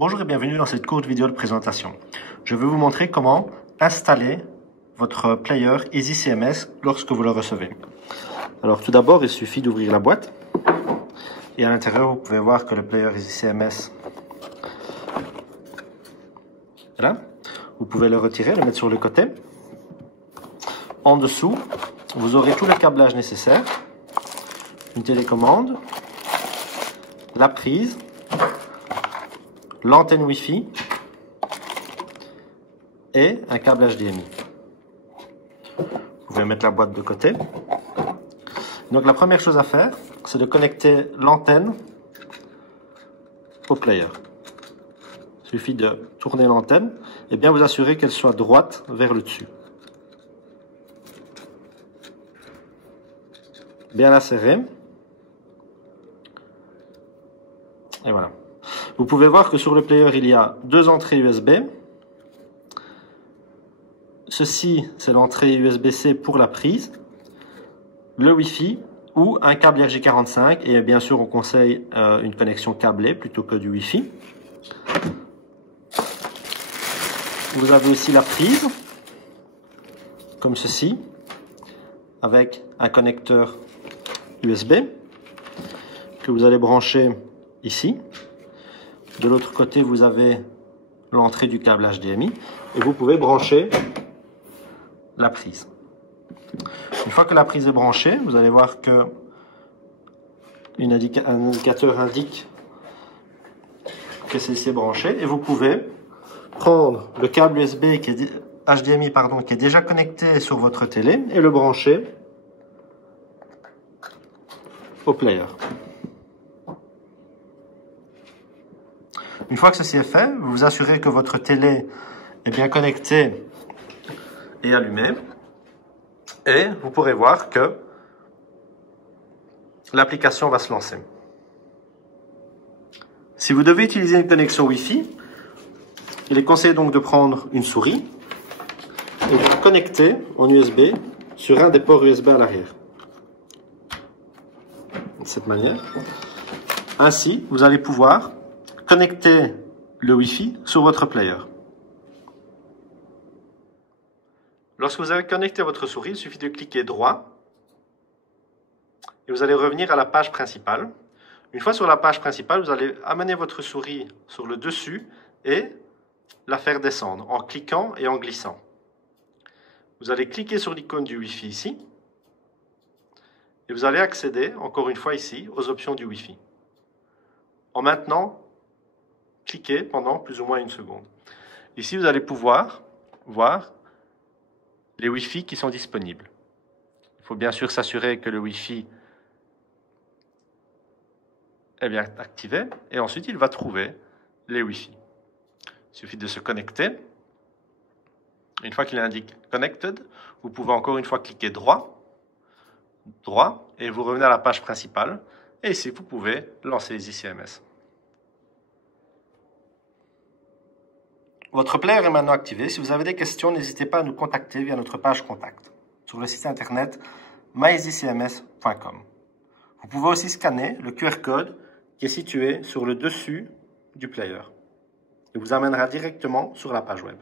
Bonjour et bienvenue dans cette courte vidéo de présentation. Je vais vous montrer comment installer votre player EasyCMS lorsque vous le recevez. Alors tout d'abord, il suffit d'ouvrir la boîte et à l'intérieur, vous pouvez voir que le player EasyCMS est là. Vous pouvez le retirer, le mettre sur le côté. En dessous, vous aurez tout le câblage nécessaire, une télécommande, la prise, l'antenne Wi-Fi et un câble HDMI. Vous pouvez mettre la boîte de côté. Donc la première chose à faire, c'est de connecter l'antenne au player. Il suffit de tourner l'antenne et bien vous assurer qu'elle soit droite vers le dessus. Bien la serrer. Et voilà. Vous pouvez voir que sur le player, il y a deux entrées USB. Ceci, c'est l'entrée USB-C pour la prise, le Wi-Fi ou un câble RJ45. Et bien sûr, on conseille une connexion câblée plutôt que du Wi-Fi. Vous avez aussi la prise, comme ceci, avec un connecteur USB que vous allez brancher ici. De l'autre côté, vous avez l'entrée du câble HDMI et vous pouvez brancher la prise. Une fois que la prise est branchée, vous allez voir que un indicateur indique que c'est branché et vous pouvez prendre le câble USB HDMI qui est déjà connecté sur votre télé et le brancher au player. Une fois que ceci est fait, vous vous assurez que votre télé est bien connectée et allumée. Et vous pourrez voir que l'application va se lancer. Si vous devez utiliser une connexion Wi-Fi, il est conseillé donc de prendre une souris et de la connecter en USB sur un des ports USB à l'arrière. De cette manière. Ainsi, vous allez pouvoir connecter le Wi-Fi sur votre player. Lorsque vous avez connecté votre souris, il suffit de cliquer droit et vous allez revenir à la page principale. Une fois sur la page principale, vous allez amener votre souris sur le dessus et la faire descendre en cliquant et en glissant. Vous allez cliquer sur l'icône du Wi-Fi ici et vous allez accéder, encore une fois ici, aux options du Wi-Fi. En maintenant, cliquez pendant plus ou moins une seconde. Ici, vous allez pouvoir voir les Wi-Fi qui sont disponibles. Il faut bien sûr s'assurer que le Wi-Fi est bien activé et ensuite il va trouver les Wi-Fi. Il suffit de se connecter. Une fois qu'il indique Connected, vous pouvez encore une fois cliquer droit et vous revenez à la page principale. Et ici, vous pouvez lancer EasyCMS. Votre player est maintenant activé. Si vous avez des questions, n'hésitez pas à nous contacter via notre page contact sur le site internet myeasycms.com. Vous pouvez aussi scanner le QR code qui est situé sur le dessus du player. Il vous amènera directement sur la page web.